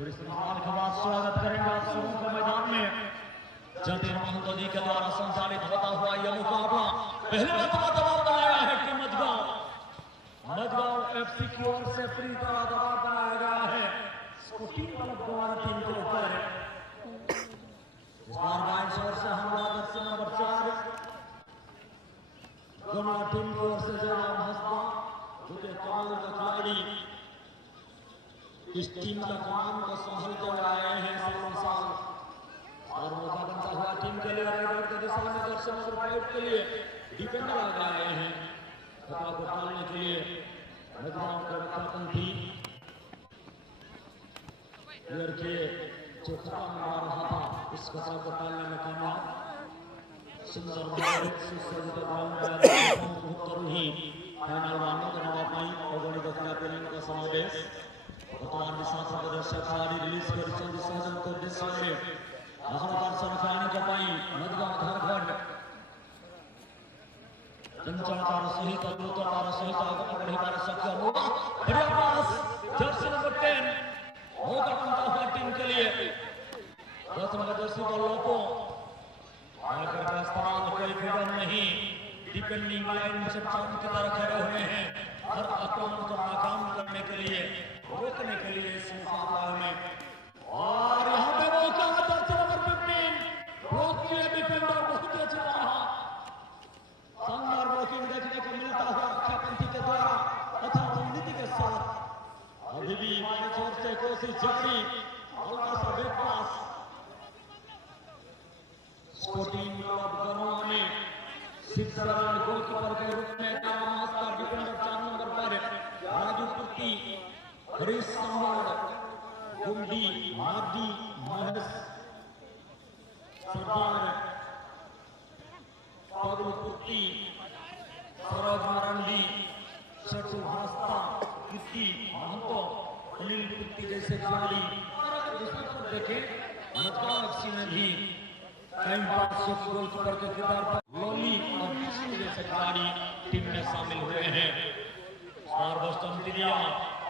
स्वागत करेंगे आप सबों को मैदान में जतिन महतो जी के द्वारा संचालित होता हुआ यह मुकाबला पहले मरतबा दबाव बनाया है कि मजगांव एफसी की ओर से पूरी तरह दबाव बनाया गया है स्पोर्टिंग क्लब द्वारा टीम के ऊपर। इस बार बाइस ओर से हमला दर्शन नंबर 4 दोनों टीम की ओर से जयराम हंसदा जो कि कमाल का खिलाड़ी इस टीम का कमान को संभालते हुए आए हैं साल और मौका बनता हुआ टीम के लिए राइडर के दिशा में दर्शन नंबर 5 के लिए डिफेंडर आ गए हैं खतरा को टालने के लिए मजगांव का रक्षापंथी प्लेयर के जो खतरा मार रहा था इस खतरा को टालने में कामयाब सुंदर सुसज्जित ग्राउंड ही फाइनल मानने का नवा पाई अगणित खिलाड़ी का समावेश वर्तमान विशाखा प्रदर्शक खिलाड़ी रिलीज कर सहजन को दिशा में लगातार सनफाने का पाई मजगांव झारखंड चंचलता सहित द्रुतता सहित आगे बढ़िबार सक्षम होगा बढ़िया पास जर्सी नंबर 10 मौका बनता हुआ टीम के लिए 10 नंबर जर्सी को लोपो आकर का इस्तेमाल कोई फ्रीडम नहीं डिफेंडिंग लाइन से चांद की तरह खड़े हुए हैं हर आक्रमण को नाकाम करने के लिए रोकने के लिए इस मुकाबला में और यहाँ पे मौका जर्सी नंबर 15 रोक के डिफेंडर बहुत ही अच्छा रहा शानदार ब्लॉकिंग देखने को मिलता है रक्षापंथी के द्वारा तथा रणनीति के साथ अभी भी मैच ओर से कोशिश जारी हल्का सा बैक पास स्पोर्टिंग क्लब गनवा में सिक्सरन गोलकीपर के रूप में नामस्ता डिफेंडर 4 नंबर पर राजू पुर्ती हरीश संवाद गुंडी मादी महेश सरदार पगलू पुर्ती सौरभ मारंडी चटू हस्ता कीर्ति महतो अनिल पुर्ती जैसे खिलाड़ी और अगर दूसरी तरफ देखें मजगांव एफसी में भी टाइम पास गोलकीपर के किरदार पर लोली और विष्णु जैसे खिलाड़ी टीम में शामिल हुए हैं और बस्टन दिया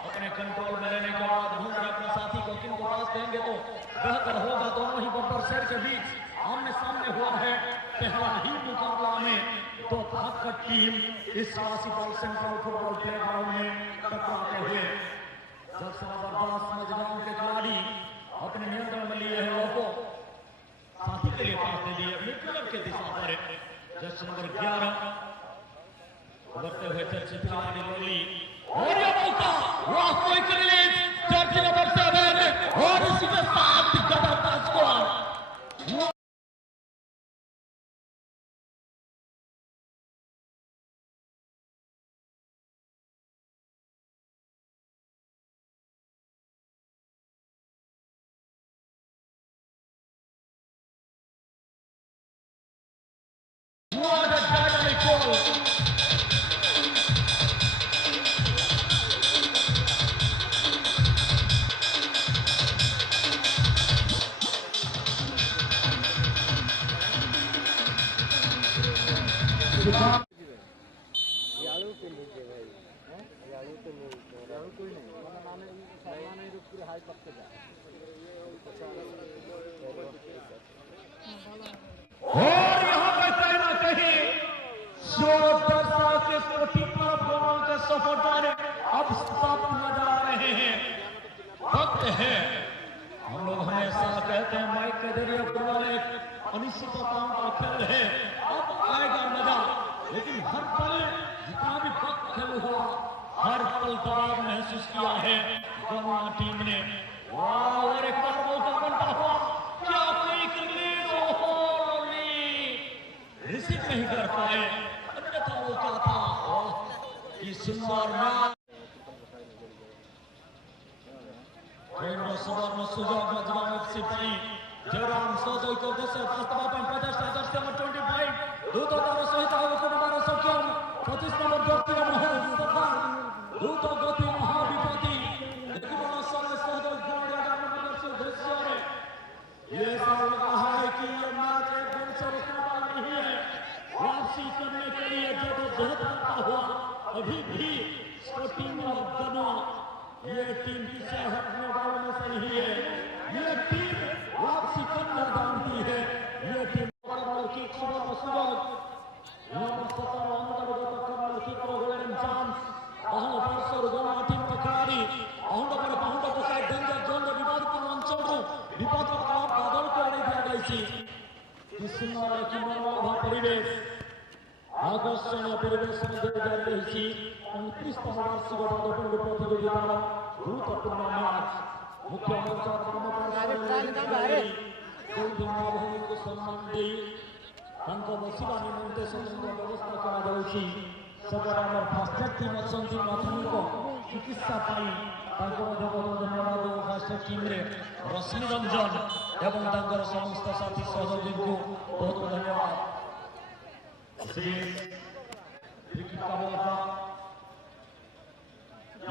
अपने कंट्रोल में लेने के बाद ढूंढ रहे अपने साथी को किनको पास देंगे तो बेहतर होगा। दोनों ही बब्बर शेर के बीच आमने सामने हुआ है पहला ही मुकाबला में तो भाग का टीम इस वासीपाल सेंट्रल फुटबॉल प्लेग्राउंड में टकराते हुए सबसे जबरदस्त मजगांव के खिलाड़ी अपने नियंत्रण में लिए हैं लोगों साथी के लिए पास दे दिए मिडफील्डर के दिशा पर जर्सी नंबर 11 उभरते हुए चर्चित खिलाड़ी लोली और ये मौका वाह क्विक रिलीज जर्सी नंबर 7 और इसी के साथ गदर score what a dynamic goal और यहाँ पे कहीं ना कहीं जो दर्शक इस कोटि पर दोनों के सपोर्टर अब सब नजर आ रहे हैं, भक्त है। हम लोग हमेशा कहते हैं माइक के जरिए फुटबॉल एक अनिश्चितताओं का खेल है, अब आएगा मजा। लेकिन हर पल जितना भी वक्त खेल हुआ, हर पल दबाव महसूस किया है दोनों टीम ने। वाह, और एक बार मौका बनता हुआ, क्या कोई रिसीव नहीं कर पाए, अन्यथा मौका था। ये सुंदर match suborno sužog mlađivanog Sipani, Jerome Sozojko 10, Astava Pan 50, number 25, Duto Taro Sohita Avoko number Sokyam, 25 number 30 number Sadar, Duto Goti Mahabipati, Ekibala Sare Sojog Goriaga number Sodhesare। ये साल कहा है कि ये मैच एक दिन से रुकने वाला नहीं है, वापसी करने के लिए जद्दोजहद करता हुआ अभी भी स्पोर्टिंग क्लब गनवा ये टीम पीछे हटने वालों में से नहीं है। ये टीम वापसी करना जानती है। ये टीम की सुबह सुबह नंबर 17 अंतर्गत कमल की प्रोग्राम चांस बहु वर्षर गोवा टीम तकरारी बहुंड पकाय डेंजर जोन विवाद पर अंचल विपद का बादल कर दिया गई सुंदर की मनोभाव परिवेश आकर्षणीय परिवेश मध्य जारी रही 29तम वार्षिक पदकंड प्रतियोगितार गुरुत्वपूर्ण मैच मुख्य मंच को सम्मान दे बसवा निमंते स्वतंत्र व्यवस्था कर फास्ट ट्रैक टीम अच्छा प्राथमिक चिकित्सा धन्यवाद फास्ट ट्रैक टीम रश्मि रंजन एवं समस्त साथी सहयोगी को बहुत धन्यवाद।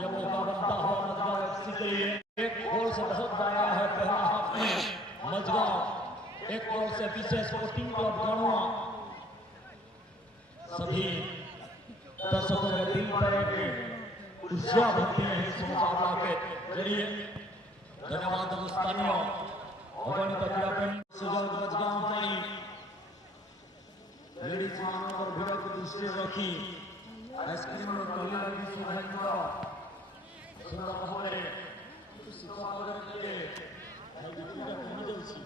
ये मौका बनता हुआ मजगांव एफसी के लिए एक गोल से बहुत बड़ा है पहला हाफ में मजगांव एक गोल से पीछे स्पोर्टिंग क्लब गणवा सभी दर्शकों के दिल पर एक ऊर्जा भरती है इस मुकाबला के जरिए। धन्यवाद स्थानीय अगणित क्रीड़ाप्रेमी सुजल मजगांव ପାଇଁ लेडीज ମାନଙ୍କର ଭିଡ଼କୁ ଦୃଷ୍ଟିରେ ରଖି ଆଇସ୍କ୍ରିମର ତଳି ଲାଗି ସୌଭାଗ୍ୟ ସୁନ୍ଦର ଭାବରେ ଶୀତ ପାଗରେ ଟିକେ ବିକ୍ରିଟା କମିଯାଉଛି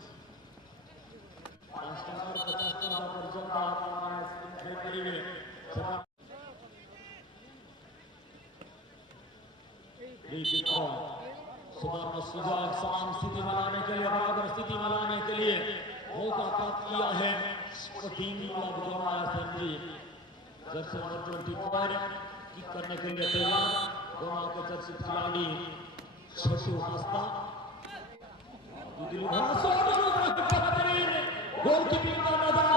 5 ଟଙ୍କାରୁ 50 ଟଙ୍କା ପର୍ଯ୍ୟନ୍ତ ଆପଣମାନେ ଆଇସ୍କ୍ରିମ ଖାଇପାରିବେ। सुवर्ण सुजग समान स्थिति बनाने के लिए बराबर स्थिति बनाने के लिए मौका प्राप्त किया है स्पोर्टिंग क्लब गणवा एफसी। जर्सी नंबर 24 किक करने के लिए तैयार गणवा के जर्सी खिलाड़ी छोटू हंसता गोलकीपिंग का नजारा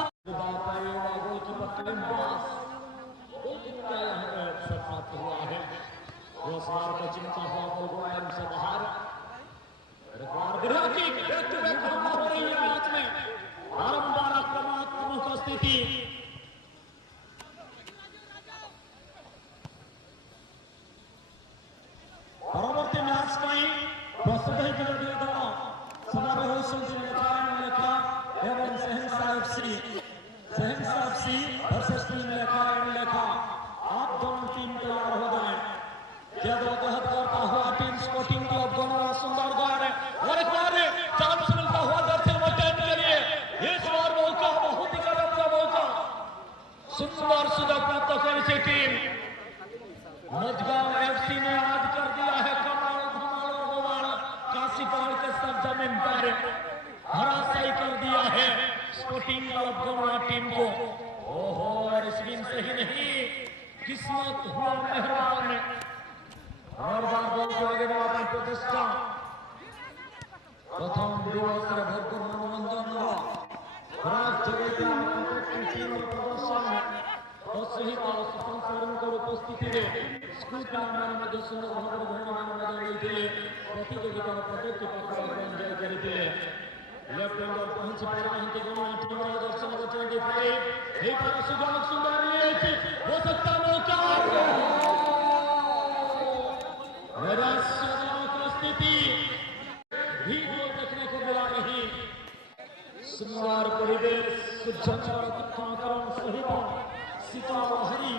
गोलकीपर टीम पास गोलकीपर का यहाँ अवसर प्राप्त हुआ है। रोजगार का चिंता हुआ गोल से बाहर हो रही है मैच में बारंबार आक्रामक स्थिति परवर्ती मैच प्रस्तुत दल समारोह लेखा एवं सहनसा एफसी वर्सेस टीम लेखा आप दोनों टीम तैयार हो जाए। जद्दोजहद करता हुआ टीम स्पोर्टिंग क्लब गणवा सुंदरगढ़ और एक बार चांस मिलता हुआ दर्शक मटेन के लिए इस बार मौका बहुत ही गजब का मौका सुंदर सुजग प्राप्त करी टीम मजगांव एफसी ने आज कर दिया है कमाल धमाल और बवाल काशीपाल के सब जमीन पर हराशायी कर दिया है स्पोर्टिंग क्लब गणवा टीम को। ओहो रिसीविंग सही नहीं किस्मत हुआ मेहरबान और बार बॉल को आगे बढ़ाता प्रतिष्ठा प्रथम दिवस भरपूर मनोरंजन प्रदर्शन सहित स्पॉन्सर उपस्थिति स्कूल पिला सुंदर भाव धन्यवाद जनाई प्रतियोगितार पदक एंजॉय करते लेफ्ट हैंडर पहुंच पारे गणवा टीम दर्शन सुंदर हो सकता मौका ঝঞ্ঝার তীক্ষ্ণকরণ সহিত শীতল লহরী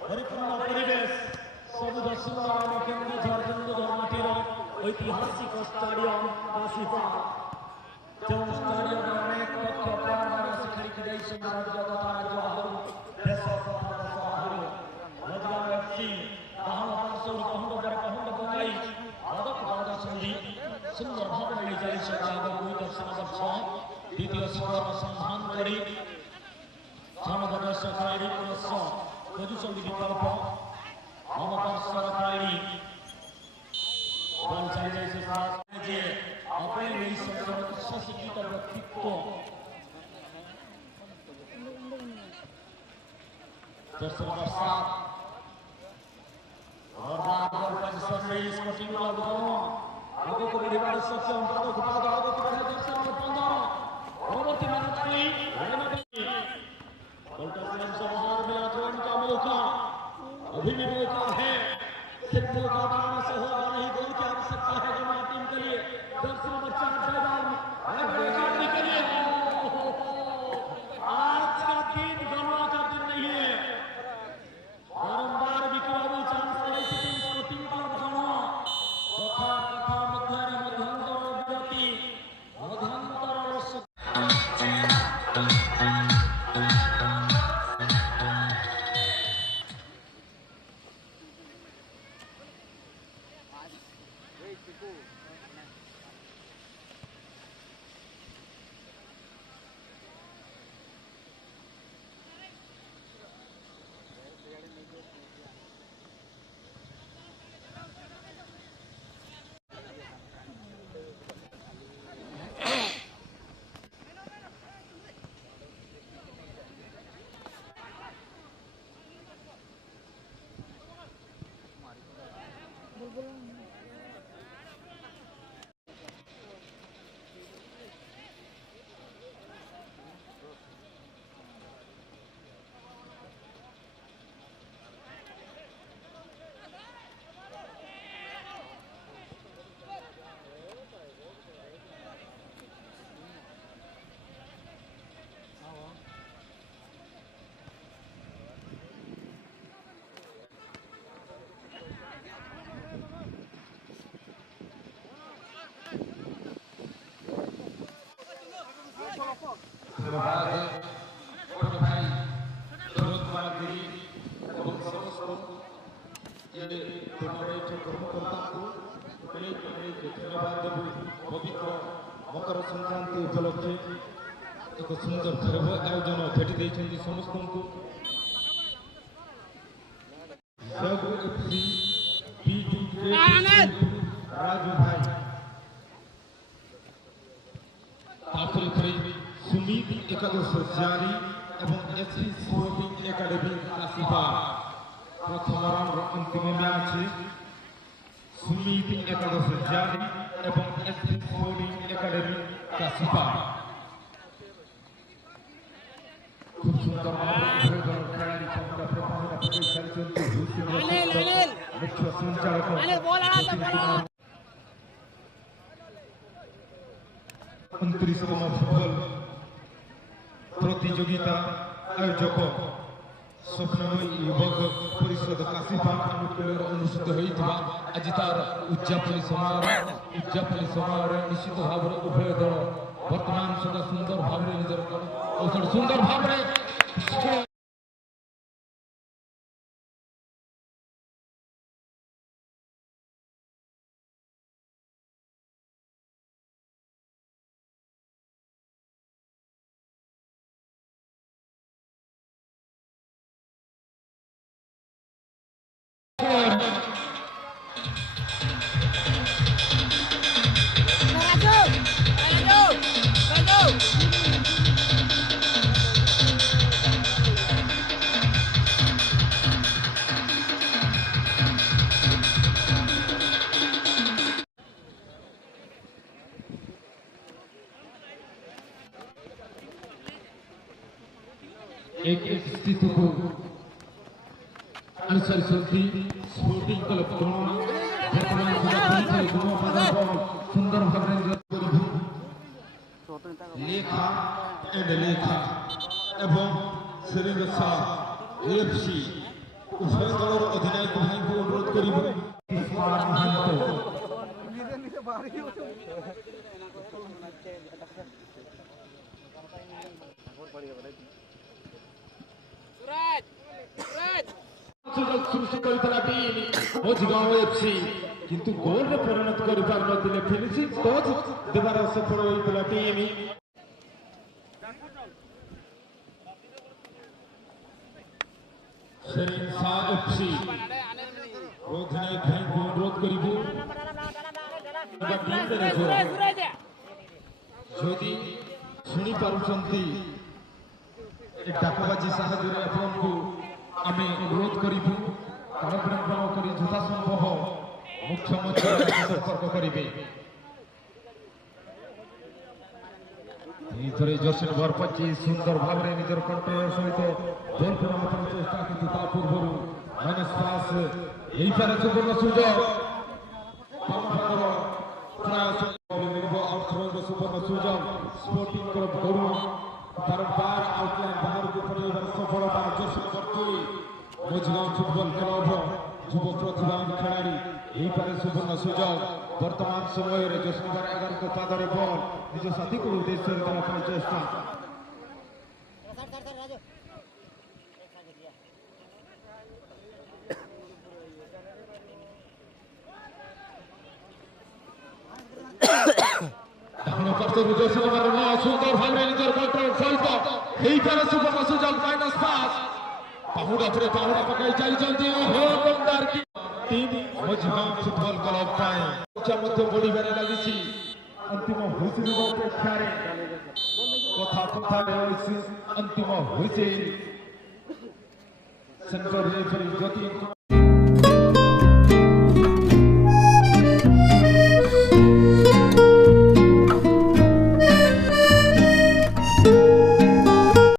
পরিপূর্ণ পরিবেশ ସବୁଜ ସୁନ୍ଦର ଆମ କେନ୍ଦୁଝର ମାଟିର ଐତିହାସିକ ଷ୍ଟାଡିୟମ କାଶୀପାଳ ଯେଉଁ ଷ୍ଟାଡିୟମରେ ଅନେକ ଲକ୍ଷ ପ୍ଲେୟାରମାନେ ଆସି ଖେଳିକି ଯାଇଛନ୍ତି ରାଜ୍ୟ ତଥା ରାଜ୍ୟ ବାହାରୁ ଦେଶ ତଥା ଦେଶ ବାହାରୁ ରୋଜଗାର ଏଫସି ପାହାଣ ପାର୍ଶ୍ୱରୁ ପହଣ୍ଡ ପରେ ପହଣ୍ଡ ପକାଇ ପଦକ ପାଉଛନ୍ତି ସୁନ୍ଦର ଭାବରେ ନେଇ ଚାଲିଛନ୍ତି ଆଗକୁ ଦର୍ଶନ ବର୍ଷ ଦ୍ୱିତୀୟ ସୁନ୍ଦର ସନ୍ଧାନ କରି ସମଦେଶ ଖେଳାଳି ପୁରସ୍ସ ଖୋଜୁଛନ୍ତି ବିକଳ୍ପ ଆମ ପାର୍ଶ୍ୱର ଖେଳାଳି বল চাই যাইছে যে আপনি এই সরকার উচ্চশিক্ষিত ব্যক্তিত্ব দর্শক দর্শক বরবাদ পজিশন রে স্পোর্টিং ক্লাব আগে করে দিবার সক্ষম পাদক আগে করে দর্শক 15 পরবর্তী মিনিটে उल्टा प्लेन से बाहर में आक्रमण का मौका अभी भी मौका है सिर्फ मौका बनाने से होगा नहीं गोल की आवश्यकता है जमा टीम के लिए दर्शक बच्चा जयराम के लिए आज का दिन गलवा का दिन नहीं है बारंबार विक्रमी चांस टीम क्लब गणवा कथा कथा मध्यारे मध्यांतर विरति मध्यांतर मकर संक्रांति उपलक्षे एक सुंदर पर्व आयोजन भेटी देइछन्ति समस्तଙ୍କୁ राजू भाई ताकल खरी सुमित एकादश जारी एवं एससी स्पोर्टिंग एकेडमी काशीपाल प्रथम राउंड अंतिम मैच सुमित एकादश जारी एवं एससी स्पोर्टिंग एकेडमी काशीपाल खूब सुंदर खेलाड़ी मुख्य संचालक 29तम फुटबल प्रतियोगिता आयोजक स्वप्नमयी युवक परिषद काशीपाल अनुकूल अनुष्ठित होता आज तार उद्यापनी समय निश्चित भाव उभय दल वर्तमान सुधा सुंदर भाव निजर अवसर सुंदर भाव एक स्थिति को अनुसार चलती स्पोर्टिंग क्लब वर्तमान सुंदर भाव लेखा एंड लेखा এবং শ্রীরসা এফসি উভয় দলের অধিনায়ক ভাইকে অনুরোধ করিব সুযোগ সৃষ্টি করেছিল টিম মঝগাঁও এফসি কিন্তু গোলরে পরিণত କରିପାରିନଥିଲେ ଫିନିସିଂ ଟଚ୍ ଦେବାରେ ସଫଳ ହୋଇଥିଲା ଟିମ୍ ସେରିନ୍ସା ଏଫସି ଅଧିନାୟକ ଭାଇଙ୍କୁ ଅନୁରୋଧ କରିବୁ ଯଦି ଶୁଣିପାରୁଛନ୍ତି ଏ ଡାକବାଜି ସାହାଯ୍ୟରେ ଆପଣଙ୍କୁ ଆମେ ଅନୁରୋଧ କରିବୁ କାଳକ୍ରମ କରି ଯଥାସମ୍ଭବ ମୁଖ୍ୟମନ୍ତ୍ରୀ ସମ୍ପର୍କ କରିବେ ଏଇଥରେ ଜସିନ ଭରପଚି ସୁନ୍ଦର ଭାବରେ ନିଜର କଣ୍ଟ୍ରୋଲ ସହିତ ଗୋଲ କରିବା ପାଇଁ ଚେଷ୍ଟା କିନ୍ତୁ ତା ପୂର୍ବରୁ ମାଇନସ୍ ପାସ୍ ହେଇପାରେ ସୁବର୍ଣ୍ଣ ସୁଯୋଗ ପ୍ରୟାସ ସୁବର୍ଣ୍ଣ ସୁଯୋଗ ସ୍ପୋର୍ଟିଂ କ୍ଲବ ଗରୁ ବାରମ୍ବାର ଆଉଟଲାଇନ୍ ବାହାରକୁ ପଳେଇବାର ସଫଳତା ଜସିନ ଭରପଚି ମଝଗାঁও ফুটবল ক্লব যুব প্রতিভাবান খেলাড়ি এইপারে সুবর্ণ সুযোগ বর্তমান সময়ের জসিমবার 11 পাদরে বল নিজ সাথীকে উদ্দেশ্যে দেওয়া ପାଇଁ চেষ্টা ডান পার্শ্বରୁ জসিমবার না সুন্দর ভাবে নিজের কন্ট্রোল সহিত এইপারে সুবর্ণ সুযোগ মাইনাস পাস পাহুড়া ফিরে পাহুড়া পকাই যাইଛନ୍ତି ওহো দমদার কি টিম মঝগাঁও ফুটবল ক্লব ପାଇଁ ଉଚ୍ଚା ମଧ୍ୟ ବଢିବାରେ ଲାଗିଛି ଅନ୍ତିମ ହୁଇସିଲ ଅପେକ୍ଷାରେ କଥା ଅନ୍ତିମ ହୁଇସିଲ ସେଣ୍ଟର ରେଫରି ଜ୍ୟୋତି